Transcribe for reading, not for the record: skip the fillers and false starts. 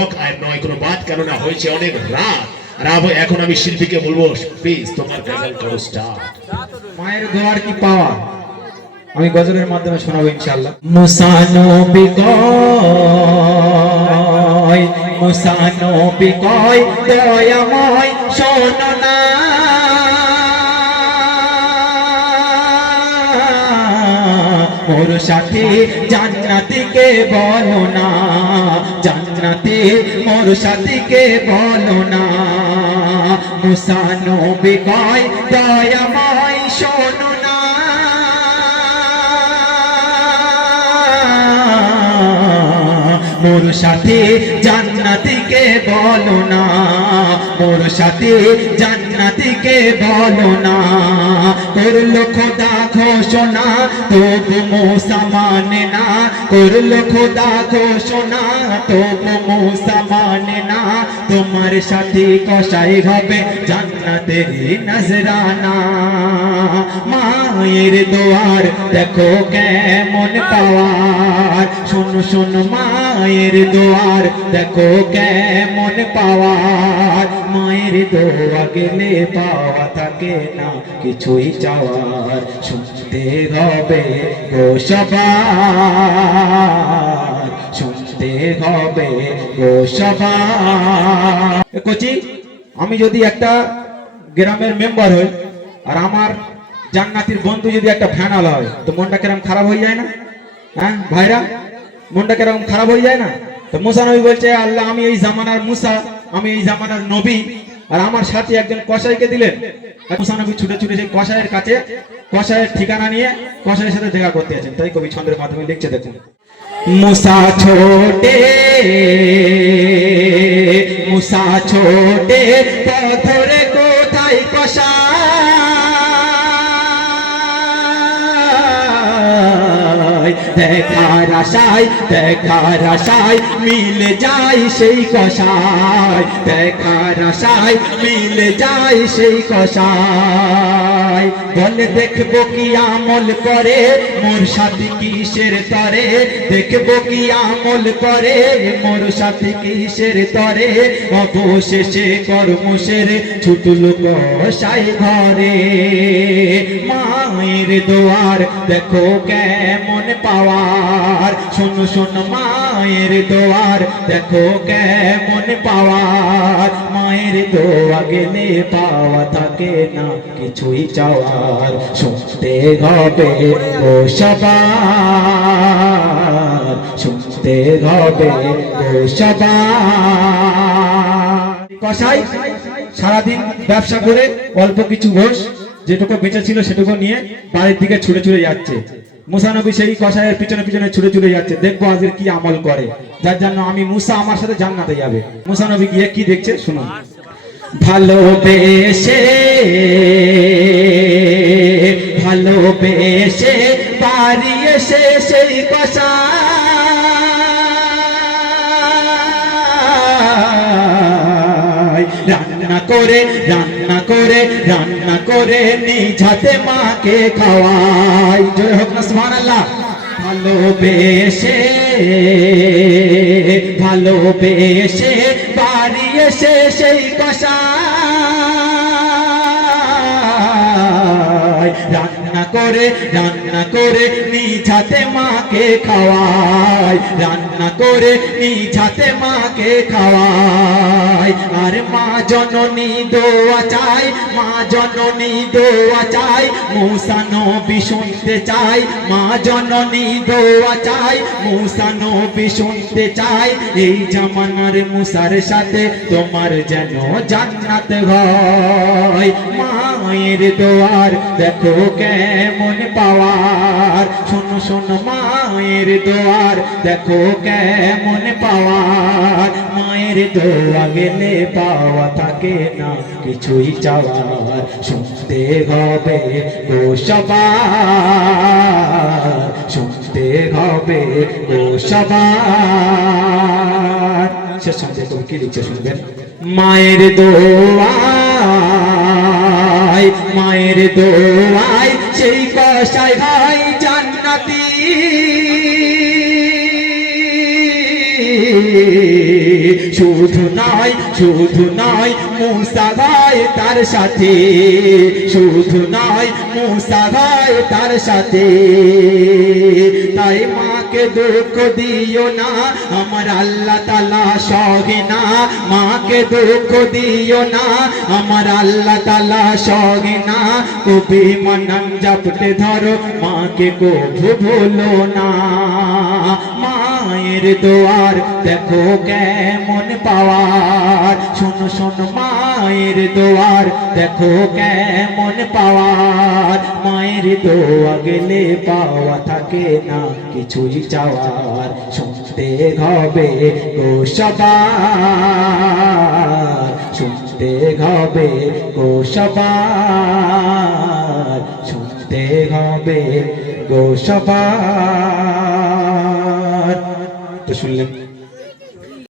হক আর নয় কোনো বাদ, কেননা হয়েছে অনেক রাত। আর এখন আমি শিল্পীকে বলবো প্লিজ তোমার গজল করো স্টার্ট। মায়ের দোয়ার কি পাওয়া আমি গজলের মাধ্যমে শোনাবো ইনশাআল্লাহ। মুসা নবী কয়, মুসা নবী কয় দয়াময় শোনো না, মোর সাথে জান্নাতীকে বলো না, জান্নাতে মোর সাথীকে বলো না। মুসা নবী কয় দয়াময় শোনো না, মোর সাথে জান্নাতীকে বলো না, মোর সাথে জান্নাতীকে বলো না। করলো খোদা ঘোষণা তবু মুসা মানে না, করলো খোদা ঘোষণা তবু মুসা মানে না। তোমার সাথে কসাই হবে জান্নাতের নজরানা। মায়ের দোয়ার দেখো কেমন পাওয়ার, শোনো শোনো মায়ের দোয়ার দেখো কেমন পাওয়ার। মায়ের দোয়া গেলে পাওয়া থাকে না কিছুই চাওয়ার, শুনতে হবে গো সবার, শুনতে হবে গো সবার। কোচি আমি যদি একটা গ্রামের মেম্বার হই আর আমার জান্নাতীর বন্ধু যদি একটা ফ্যানালা হয় তো মনটা কেরম খারাপ হয়ে যায় না? হ্যাঁ ভাইরা, মনটা কেরকম খারাপ হয়ে যায় না? তো মুসা নবী বলছে আল্লাহ আমি এই জামানার মুসা, আমি এই জামানার নবী, আর আমার সাথে একজন কসাইকে দিলেন। মুসা নবী ছুটে ছুটে সেই কসাইয়ের কাছে কসাইয়ের ঠিকানা নিয়ে কসাইয়ের সাথে দেখা করতে আছেন। তাই কবি ছন্দের মাধ্যমে লিখছে দেখুন। মুসা ছোটে, মুসা ছোটে পথরে কোথায় কসাই, দেখার আশায় দেখার আশায় মিলে যায় সেই কসাই, দেখার আশায় মিলে যায় সেই কসাই। বলে দেখবো কি আমল করে মোর সাথী কিসের তরে, দেখবো কি আমল করে মোর সাথী কিসের তরে। অবশেষে কর্মশের ছুটল কসাই ঘরে। মায়ের দোয়ার দেখো কেমন পাওয়ার, শোনো শোনো মায়ের দোয়ার দেখো কেমন পাওয়ার। মায়ের দোয়া গেলে পাওয়া থাকে না কিছুই চাওয়ার, শুনতে হবে গো সবার, শুনতে হবে গো সবার। কসাই সারাদিন ব্যবসা করে অল্প কিছু ঘোষ যেটুকু বেঁচে ছিল সেটুকু নিয়ে বাড়ির দিকে ছুটে ছুটে যাচ্ছে। মুসা নবী সেই কসাইয়ের পিছনে পিছনে ছুটে ছুটে যাচ্ছে, দেখবো আজকে কি আমল করে, যার জন্য আমি মুসা আমার সাথে জান্নাতে যাবে। মুসা নবী গিয়ে কি দেখছে শুনুন। ভালোবেসে ভালোবেসে বাড়ি এসে সেই কসাই রান্না করে রান্না করে রান্না করে নিজ হাতে মাকে খাওয়াই। জয় হোক না সুবহানাল্লাহ। ভালোবেসে ভালোবেসে বাড়ি এসে সেই কসাই রান্না করে নিজ হাতে মাকে খাওয়াই, রান্না করে নিজ হাতে মাকে খাওয়াই। আর মা জননী দোয়া চাই, মা জননী দোয়া চাই, মুসা নবী শুনতে চাই। মা জননী দোয়া চাই, মুসা নবী শুনতে চাই। এই জামানার মুসার সাথে তোমার যেন জান্নাত হয়। মায়ের দোয়ার দেখো কেমন পাওয়ার, শোনো শোনো মায়ের দোয়ার দেখো কেমন পাওয়ার। মায়ের দোয়া গেলে পাওয়া থাকে না কিছুই চাওয়ার, শুনতে হবে গো সবার, শুনতে হবে গো সবার। শেষ সন্ধ্যে তুমি কি লিখছে শুনবেন। মায়ের দোয়ায় মায়ের দোয়ায় সেই কসাই ভাই জান্নাতি, শুধু নয় মুসা ভাই তার সাথে, শুধু নয় মুসা ভাই তার সাথে। তাই মাকে দুঃখ দিও না, আমার আল্লাহ তাআলা সহে না। মাকে দুঃখ দিও না, আমার আল্লাহ তাআলা সহে না। কবি মনন জপতে ধরো, মাকে কভু ভুলো না। মায়ের দোয়ার দেখো কেমন পাওয়ার, শোনো শোনো মায়ের দোয়ার দেখো কেমন পাওয়ার। মায়ের দোয়া গেলে পাওয়া থাকে না কিছুই চাওয়ার। শুনতে হবে গো সবার, শুনতে হবে গো সবার, শুনতে হবে গো সবার। তো শুনলেন